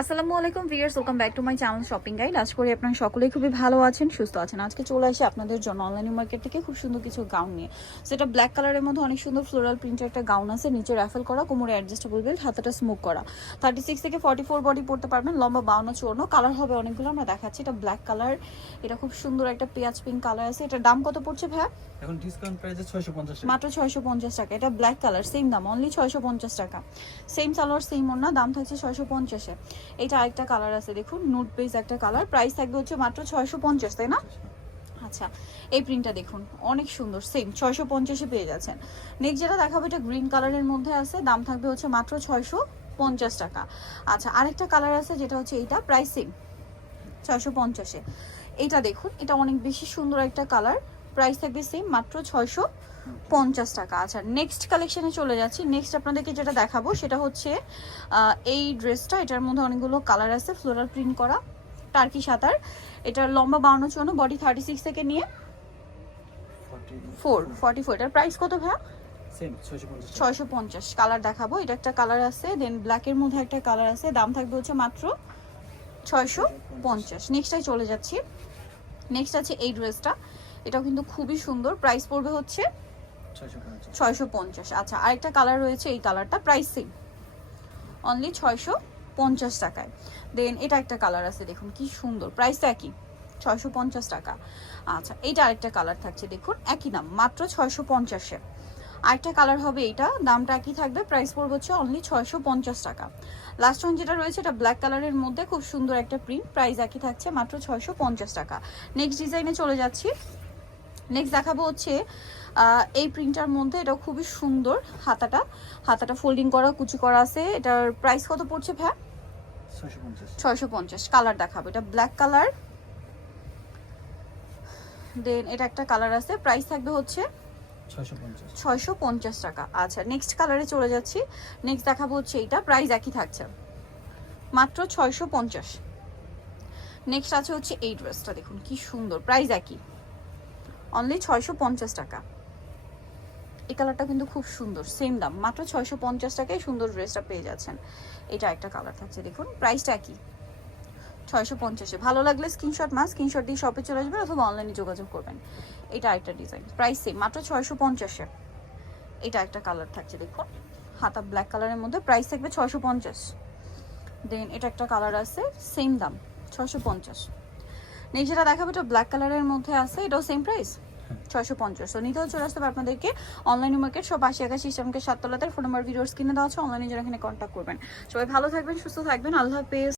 আসসালামু আলাইকুম viewers, welcome back to my channel shopping guide. আশা করি আপনারা সকলেই খুবই ভালো আছেন, সুস্থ আছেন। আজকে চলে আসি আপনাদের জন্য অনলাইন মার্কেট থেকে খুব সুন্দর কিছু গাউন নিয়ে। সেটা ব্ল্যাক কালারের মধ্যে অনেক সুন্দর ফ্লোরাল প্রিন্টের একটা গাউন আছে, নিচে র্যাফেল করা, কোমরে অ্যাডজাস্টেবল বেল্ট, হাতাটা স্মোক করা। 36 থেকে 44 বডি পড়তে পারবেন, লম্বা 52-54, কালার হবে অনেকগুলো। আমরা দেখাচ্ছি এটা ব্ল্যাক কালার, এটা খুব সুন্দর একটা পেঁয়াজ পিঙ্ক কালার আছে। এটার দাম কত পড়ছে ভাইয়া? এখন ডিসকাউন্ট প্রাইসে 650 টাকা, মাত্র 650 টাকা। এটা ব্ল্যাক কালার, সেম দাম, অনলি 650 টাকা। সেম সালোয়ার সেম ওড়না, দাম থাকছে 650-এ। এটা আরেকটা কালার আছে, দেখুন নুড বেজ একটা কালার, প্রাইস থাকবে হচ্ছে মাত্র 650, তাই না? আচ্ছা, এই প্রিন্টটা দেখুন অনেক সুন্দর, সেম 650-এ পেয়ে যাচ্ছেন। নেক্সট যেটা দেখাবো এটা গ্রিন কালারের মধ্যে আছে, দাম থাকবে হচ্ছে মাত্র 650 টাকা। আচ্ছা, আরেকটা কালার আছে যেটা হচ্ছে এইটা, প্রাইস সেম 650-এ। এইটা দেখুন, এটা অনেক বেশি সুন্দর একটা কালার, প্রাইস থাকবে সেম মাত্র 650 টাকা। আচ্ছা, নেক্সট কালেকশনে চলে যাচ্ছি। নেক্সট আপনাদেরকে যেটা দেখাবো সেটা হচ্ছে এই ড্রেসটা, এটার মধ্যে অনেকগুলো কালার আছে, ফ্লোরাল প্রিন্ট করা, টার্কি সাতার। এটার লম্বা 52-54, বডি 36 থেকে নিয়ে 44। এটার প্রাইস কত ভাইয়া? সেম 650 টাকা। 650। কালার দেখাবো, এটা একটা কালার আছে, দেন ব্ল্যাকের মধ্যে একটা কালার আছে, দাম থাকবে হচ্ছে মাত্র 650। নেক্সটটাই চলে যাচ্ছি। নেক্সট আছে এই ড্রেসটা, এটাও কিন্তু খুবই সুন্দর, প্রাইস পড়বে হচ্ছে 650। আচ্ছা, আরেকটা কালার রয়েছে, এই কালারটা প্রাইস সেম, অনলি 650 টাকায়। দেন এটা একটা কালার আছে, দেখুন কি সুন্দর, প্রাইস একই, 650 টাকা। আচ্ছা, এইটা আরেকটা কালার থাকছে, দেখুন একই দাম, মাত্র 650-এ। আরেকটা কালার হবে এইটা, দামটা একই থাকবে, প্রাইস পড়বে হচ্ছে অনলি 650 টাকা। লাস্ট ওয়ান যেটা রয়েছে এটা ব্ল্যাক কালারের মধ্যে খুব সুন্দর একটা প্রিন্ট, প্রাইস একই থাকছে মাত্র 650 টাকা। নেক্সট ডিজাইনে চলে যাচ্ছি। নেক্সট দেখাবো হচ্ছে এই প্রিন্টার মধ্যে, এটা খুবই সুন্দর, হাতাটা ফোল্ডিং করা, কুচি করা আছে। এটার প্রাইস কত পড়ছে ভাই? 650। কালার দেখাবো, এটা ব্ল্যাক কালার, দেন এটা একটা কালার আছে, প্রাইস থাকবে হচ্ছে 650 টাকা। আচ্ছা, নেক্সট কালারে চলে যাচ্ছি। নেক্সট দেখাবো হচ্ছে এইটা, প্রাইস একই থাকছে মাত্র 650। নেক্সট আছে হচ্ছে এই ড্রেসটা, দেখুন কি সুন্দর, প্রাইস একই, অনলি 650 টাকা। এই কালারটা কিন্তু খুব সুন্দর, সেম দাম, মাত্র 650 টাকায় সুন্দর ড্রেসটা পেয়ে যাচ্ছেন। এটা একটা কালার থাকছে, দেখুন প্রাইসটা একই 650-এ। ভালো লাগলে স্ক্রিনশট দিয়ে শপে চলে আসবেন অথবা অনলাইনে যোগাযোগ করবেন। এটা একটা ডিজাইন, প্রাইস সেম, মাত্র 650-এ। এটা একটা কালার থাকছে, দেখুন হাতা ব্ল্যাক কালারের মধ্যে, প্রাইস থাকবে 650। দেন এটা একটা কালার আছে, সেম দাম 650। নেক্সট যেটা দেখাবো এটা ব্ল্যাক কালারের মধ্যে আছে, এটাও সেম প্রাইস 650। তো নিতেও চলে আসতে হবে আপনাদেরকে অনলাইন মার্কেট সব 80 সিস্টেমকে 7 তলাতে। ফোন নাম্বার ভিডিওস কিনে দেওয়া আছে, অনলাইনে যারা এখানে কন্ট্যাক্ট করবেন। সবাই ভালো থাকবেন, সুস্থ থাকবেন, আল্লাহ হাফেজ।